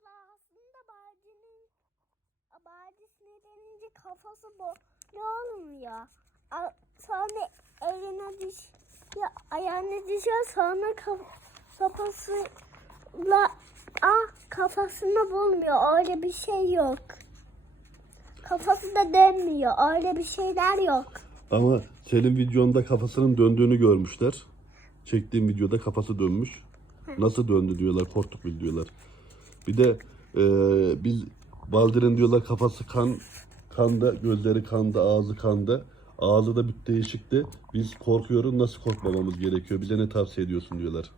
Abla aslında Badi'nin Badi sinirlenince kafası böyle olmuyor. Sonra eline düş ya ayağına düşüyor sonra kaf kafasıyla ah kafasını bulmuyor. Öyle bir şey yok. Kafası da dönmüyor. Öyle bir şeyler yok. Ama senin videonda kafasının döndüğünü görmüşler. Çektiğim videoda kafası dönmüş. Nasıl döndü diyorlar, korktuk bil diyorlar. Bir de e, biz Baldir'in diyorlar kafası kan, kanda, gözleri kanda, ağzı kanda. Ağzı da bir değişikti. Biz korkuyoruz. Nasıl korkmamamız gerekiyor? Bize ne tavsiye ediyorsun diyorlar.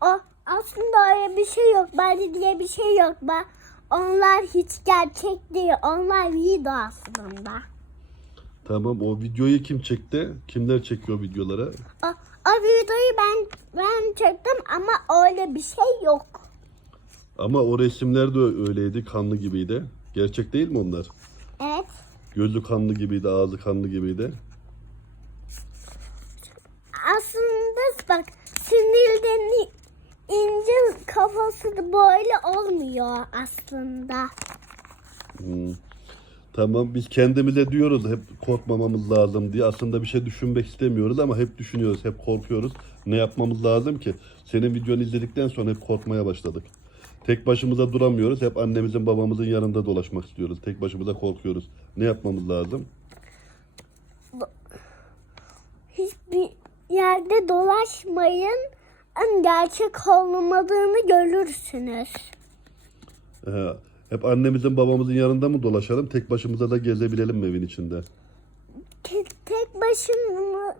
O aslında öyle bir şey yok. Bence diye bir şey yok. Ben, onlar hiç gerçek değil. Onlar video aslında. Tamam o videoyu kim çekti? Kimler çekiyor videolara? O, o videoyu ben ben çektim ama öyle bir şey yok. Ama o resimler de öyleydi. Kanlı gibiydi. Gerçek değil mi onlar? Evet. Gözü kanlı gibiydi, ağzı kanlı gibiydi. Aslında bak sinirden ince kafası da böyle olmuyor aslında. Hmm. Tamam biz kendimize diyoruz hep korkmamamız lazım diye. Aslında bir şey düşünmek istemiyoruz ama hep düşünüyoruz, hep korkuyoruz. Ne yapmamız lazım ki? Senin videonu izledikten sonra hep korkmaya başladık. Tek başımıza duramıyoruz. Hep annemizin babamızın yanında dolaşmak istiyoruz. Tek başımıza korkuyoruz. Ne yapmamız lazım? Hiçbir yerde dolaşmayın. Gerçek olmadığını görürsünüz. Ee, hep annemizin babamızın yanında mı dolaşalım? Tek başımıza da gezebilelim mi evin içinde? Tek, tek başına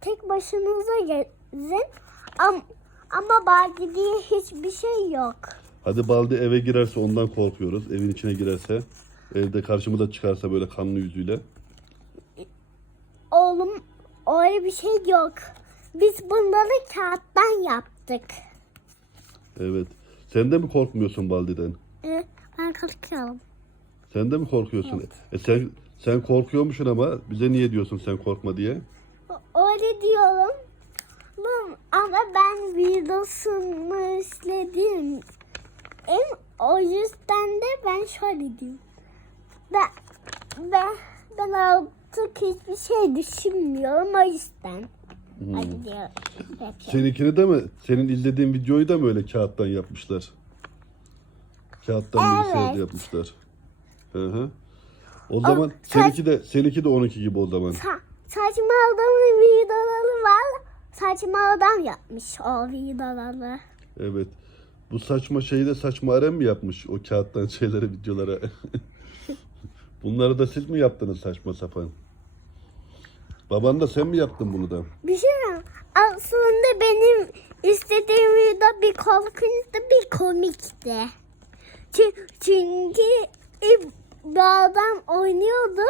tek başınıza gezin. Am, ama Barbie diye hiçbir şey yok. Hadi Baldi eve girerse ondan korkuyoruz. Evin içine girerse. Evde karşımıza çıkarsa böyle kanlı yüzüyle. Oğlum öyle bir şey yok. Biz bunları kağıttan yaptık. Evet. Sen de mi korkmuyorsun Baldi'den? Ee, ben kalkıyorum. Sen de mi korkuyorsun? E sen sen korkuyormuşsun ama bize niye diyorsun sen korkma diye? Öyle diyorum. Lan, Ama ben videosunu izledim. En, o yüzden de ben şöyle diyorum. Ben, ben, ben artık hiçbir şey düşünmüyorum o yüzden. Hadi diyorum. Peki. Seninkini de mi? Senin izlediğin videoyu da mı öyle kağıttan yapmışlar? Kağıttan Evet. bilgisayarda yapmışlar. Hı hı. O zaman sen- seninki de seninki de onunki gibi o zaman. Sa saçma adamın videoları var. Saçma adam yapmış o videoları. Evet. Bu saçma şeyi de saçma Arem mi yapmış o kağıttan şeyleri videolara? Bunları da siz mi yaptınız saçma sapan? Baban da sen mi yaptın bunu da? Bir şey mi? Aslında benim istediğim video bir korkunçtu bir komikti. Çünkü, çünkü bir adam oynuyordu.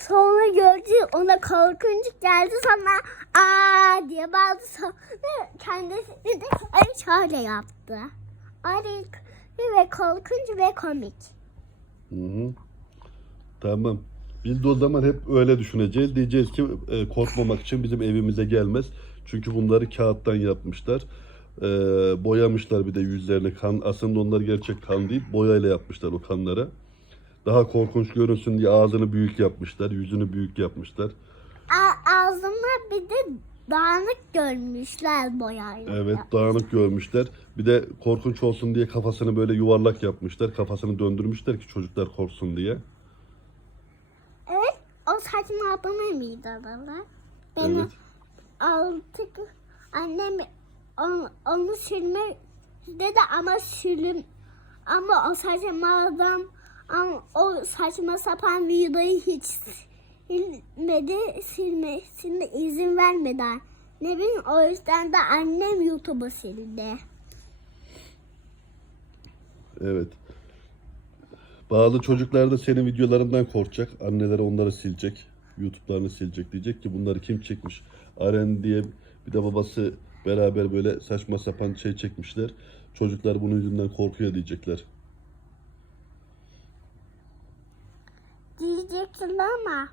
Sonra gördü ona korkunç geldi sonra aa diye bağırdı sonra kendisi de öyle şöyle yaptı. Öyle ve korkunç ve komik. Hı hı. Tamam. Biz de o zaman hep öyle düşüneceğiz. Diyeceğiz ki e, korkmamak için bizim evimize gelmez. Çünkü bunları kağıttan yapmışlar. E, boyamışlar bir de yüzlerini kan. Aslında onlar gerçek kan değil. Boyayla yapmışlar o kanları. Daha korkunç görünsün diye ağzını büyük yapmışlar. Yüzünü büyük yapmışlar. A- ağzına bir de dağınık görmüşler boyayla. Evet dağınık görmüşler. Bir de korkunç olsun diye kafasını böyle yuvarlak yapmışlar. Kafasını döndürmüşler ki çocuklar korksun diye. Evet, o saçma adamı mıydı adamlar? Benim Evet. artık annem onu, onu sürme dedi ama sürüm ama o saçma adam ama o saçma sapan videoyu hiç silmedi, silmesine izin vermedi. Ne bileyim o yüzden de annem YouTube'u sildi. Evet. Bazı çocuklar da senin videolarından korkacak. Anneleri onları silecek. YouTube'larını silecek. Diyecek ki bunları kim çekmiş? Aren diye bir de babası beraber böyle saçma sapan şey çekmişler. Çocuklar bunun yüzünden korkuyor diyecekler. Diyeceksin ama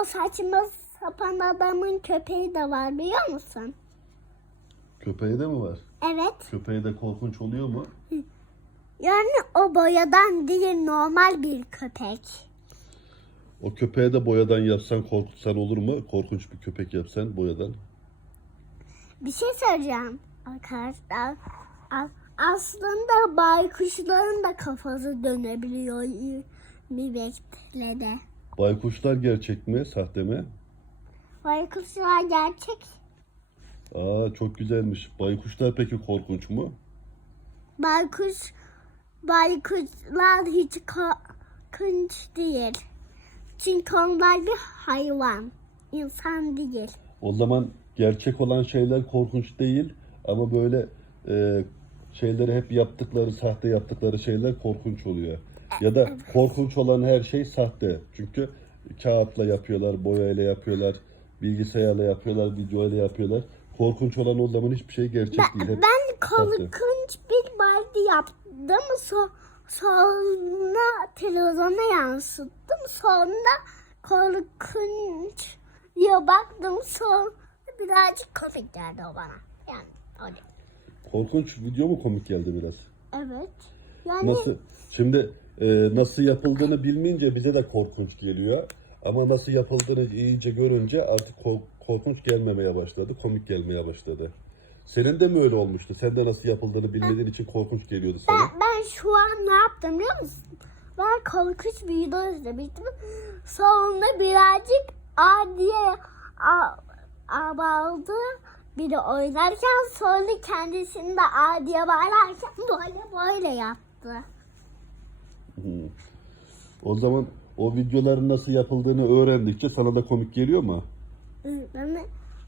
o saçma sapan adamın köpeği de var biliyor musun? Köpeği de mi var? Evet. Köpeği de korkunç oluyor mu? Yani o boyadan değil normal bir köpek. O köpeğe de boyadan yapsan korkutsan olur mu? Korkunç bir köpek yapsan boyadan. Bir şey söyleyeceğim arkadaşlar. Aslında baykuşların da kafası dönebiliyor bebekle de. Baykuşlar gerçek mi, sahte mi? Baykuşlar gerçek. Aa çok güzelmiş. Baykuşlar peki korkunç mu? Baykuş, baykuşlar hiç korkunç değil. Çünkü onlar bir hayvan. insan değil. O zaman gerçek olan şeyler korkunç değil ama böyle e, şeyleri hep yaptıkları, sahte yaptıkları şeyler korkunç oluyor. Ya da korkunç olan her şey sahte. Çünkü kağıtla yapıyorlar, boyayla yapıyorlar, bilgisayarla yapıyorlar, videoyla yapıyorlar. Korkunç olan o zaman hiçbir şey gerçek değil. Hep Ben korkunç bir baldi yaptım. So sonra televizyona yansıttım. Sonra korkunç diye baktım. Sonra birazcık komik geldi o bana. Yani öyle. Korkunç video mu komik geldi biraz? Evet. Yani Nasıl? Şimdi e, nasıl yapıldığını bilmeyince bize de korkunç geliyor. Ama nasıl yapıldığını iyice görünce artık kork- korkunç gelmemeye başladı, komik gelmeye başladı. Senin de mi öyle olmuştu? Sen de nasıl yapıldığını bilmediğin için korkunç geliyordu sana. ben, ben şu an ne yaptım biliyor musun? Ben korkunç bir video izlemiştim. Sonra birazcık A diye a, a bağırdı. Biri oynarken sonra kendisini de A diye bağırırken böyle böyle yaptı. O zaman o videoların nasıl yapıldığını öğrendikçe sana da komik geliyor mu? Bana,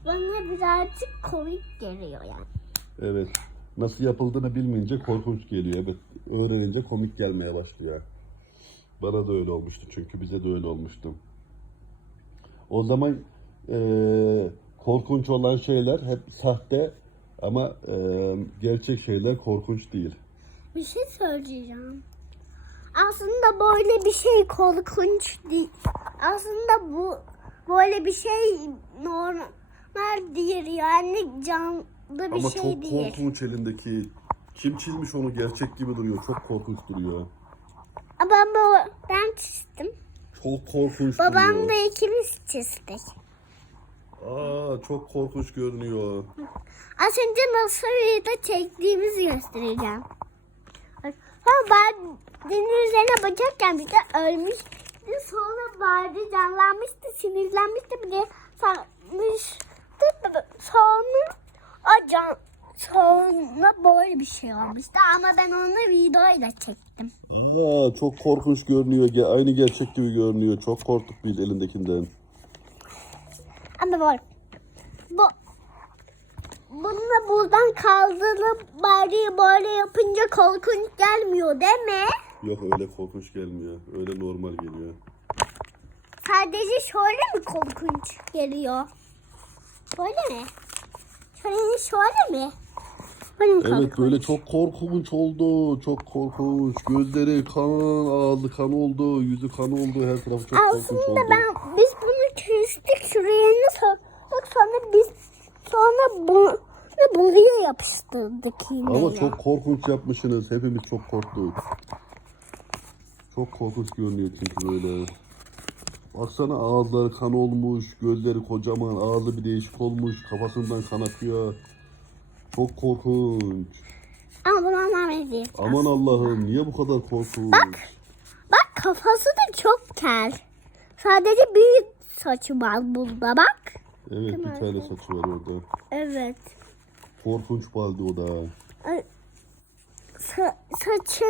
bana birazcık komik geliyor yani. Evet. Nasıl yapıldığını bilmeyince korkunç geliyor. Evet. Öğrenince komik gelmeye başlıyor. Bana da öyle olmuştu çünkü bize de öyle olmuştu. O zaman eee, korkunç olan şeyler hep sahte ama eee, gerçek şeyler korkunç değil. Bir şey söyleyeceğim. Aslında böyle bir şey korkunç değil. Aslında bu böyle bir şey normal değil yani canlı bir ama şey çok değil. korkunç elindeki. Kim çizmiş onu gerçek gibi duruyor. Çok korkunç duruyor. Ama Ben, bu- ben çizdim. Çok korkunç Babam duruyor. da ikimiz çizdik. Aa çok korkunç görünüyor. Az önce nasıl video çektiğimizi göstereceğim. Ha ben deniz üzerine bakarken bir de ölmüştü. Sonra vardı canlanmıştı, sinirlenmişti bir de sarmıştı. Sonra o can sonra böyle bir şey olmuştu ama ben onu videoyla çektim. Aa çok korkunç görünüyor. Aynı gerçek gibi görünüyor. Çok korktuk biz elindekinden. Ama bu bunu buradan kaldırıp bari böyle yapınca korkunç gelmiyor değil mi? Yok öyle korkunç gelmiyor. Öyle normal geliyor. Sadece şöyle mi korkunç geliyor? Böyle mi? Şöyle şöyle mi? Evet korkunç? böyle çok korkunç oldu. Çok korkunç. Gözleri kan, ağzı kan oldu. Yüzü kan oldu. Her tarafı çok korkunç Aslında oldu. ben biz bunu kestik şuraya nasıl? Bak sonra biz sonra bunu buraya yapıştırdık iğneyle. Ama çok korkunç yapmışsınız. Hepimiz çok korktuk. Çok korkunç görünüyor çünkü böyle. Baksana ağızları kan olmuş, gözleri kocaman, ağzı bir değişik olmuş, kafasından kan akıyor. Çok korkunç. Ama bunu anlamadım. Aman Allah'ım niye bu kadar korkunç? Bak kafası da çok kel. Sadece bir saçı var burada bak. Evet bir tane saçı var orada. Evet. Korkunç baldi o da. Ay, Sa- saçı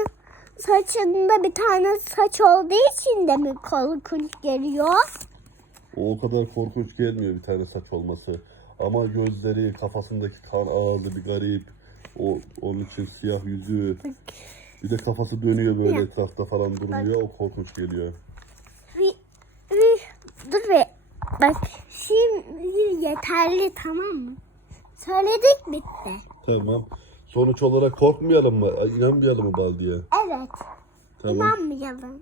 saçında bir tane saç olduğu için de mi korkunç geliyor? O o kadar korkunç gelmiyor bir tane saç olması. Ama gözleri, kafasındaki kan ağzı bir garip. O onun için siyah yüzü. Bir de kafası dönüyor böyle etrafta falan durmuyor. O korkunç geliyor. Bir, bir, dur be. Bak şimdi yeterli tamam mı? Söyledik bitti. Tamam. Sonuç olarak korkmayalım mı? Ay, İnanmayalım mı Baldi'ye? Evet. Tamam. İnanmayalım.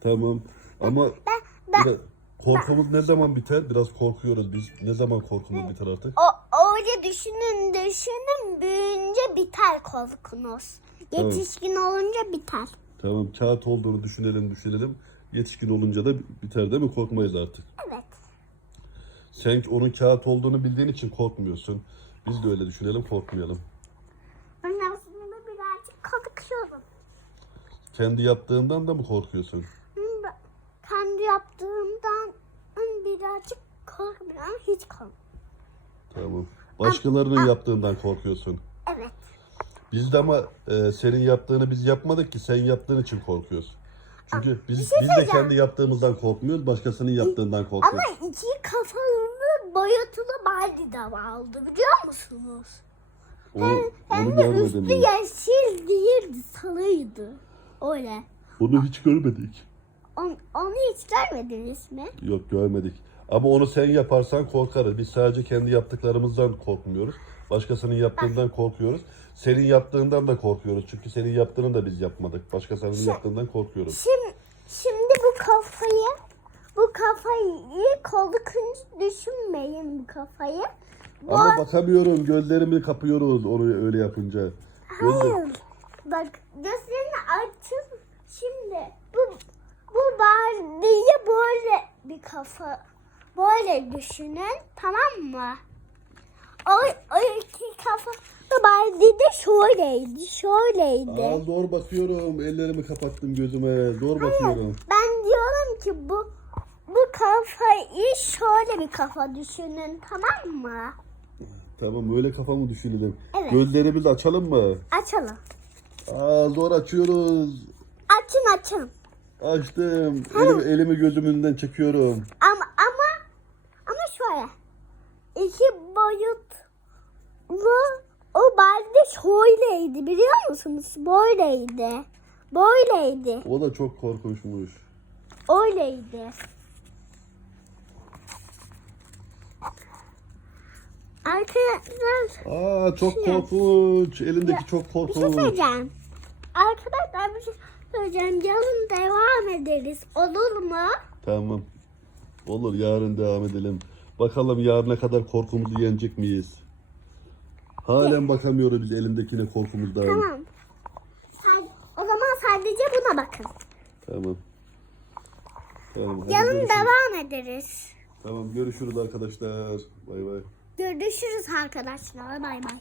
Tamam. Ama Ben, ben, korkumuz ne zaman biter? Biraz korkuyoruz biz. Ne zaman korkumuz biter artık? o, Böyle düşünün düşünün büyüyünce biter korkunuz. Tamam. Yetişkin olunca biter. Tamam kağıt olduğunu düşünelim düşünelim. Yetişkin olunca da biter değil mi? Korkmayız artık. Sen onun kağıt olduğunu bildiğin için korkmuyorsun. Biz de öyle düşünelim korkmayalım. Ben aslında birazcık korkuyorum. Kendi yaptığından da mı korkuyorsun? Kendi yaptığımdan birazcık korkmuyorum. Hiç korkmuyorum. Tamam. Başkalarının yaptığından korkuyorsun. Evet. Biz de ama e, senin yaptığını biz yapmadık ki sen yaptığın için korkuyoruz. Çünkü biz, şey biz de kendi yaptığımızdan korkmuyoruz, başkasının yaptığından Ama korkuyoruz. iki kafalı boyatılı baldi de vardı biliyor musunuz? Onu, onu Hem de üstü ben. yeşil değildi, sarıydı. Öyle. Onu hiç görmedik. On, onu hiç görmediniz mi? Yok görmedik. Ama onu sen yaparsan korkarız. Biz sadece kendi yaptıklarımızdan korkmuyoruz. Başkasının yaptığından korkuyoruz. Senin yaptığından da korkuyoruz. Çünkü senin yaptığını da biz yapmadık. Başkasının yaptığından korkuyoruz. Şimdi, şimdi bu kafayı, bu kafayı korkunç düşünmeyin bu kafayı. Bu, Ama bakamıyorum. Gözlerimi kapıyoruz onu öyle yapınca. Gözler- hayır. Bak gözlerini açın. Şimdi bu, bu bardiyi böyle bir kafa, böyle düşünün tamam mı? O, o iki kafa bardi de şöyleydi, şöyleydi. Aa, zor bakıyorum. Ellerimi kapattım gözüme. Zor bakıyorum. Ben diyorum ki bu bu kafayı şöyle bir kafa düşünün tamam mı? Tamam öyle kafamı düşünelim. Evet. Gözlerimizi açalım mı? Açalım. Aa zor açıyoruz. Açın açın. Açtım. Elimi, elimi gözümün önünden çekiyorum. Ama ama ama şöyle. İki boyutlu o balde şöyleydi biliyor musunuz? Böyleydi. Böyleydi. O da çok korkunçmuş. Öyleydi. Arkadaşlar Aa çok korkunç. Elindeki çok Bir şey korkunç. söyleyeceğim. Arkadaşlar bir şey söyleyeceğim. Yarın devam ederiz. Olur mu? Tamam. Olur yarın devam edelim. Bakalım yarına kadar korkumuzu yenecek miyiz? Halen bakamıyoruz biz elimdekine korkumuzdan. Tamam. O zaman sadece buna bakın. Tamam. Tamam. hadi Yarın görüşürüz. devam ederiz. Tamam görüşürüz arkadaşlar. Bay bay. Görüşürüz arkadaşlar. Bay bay.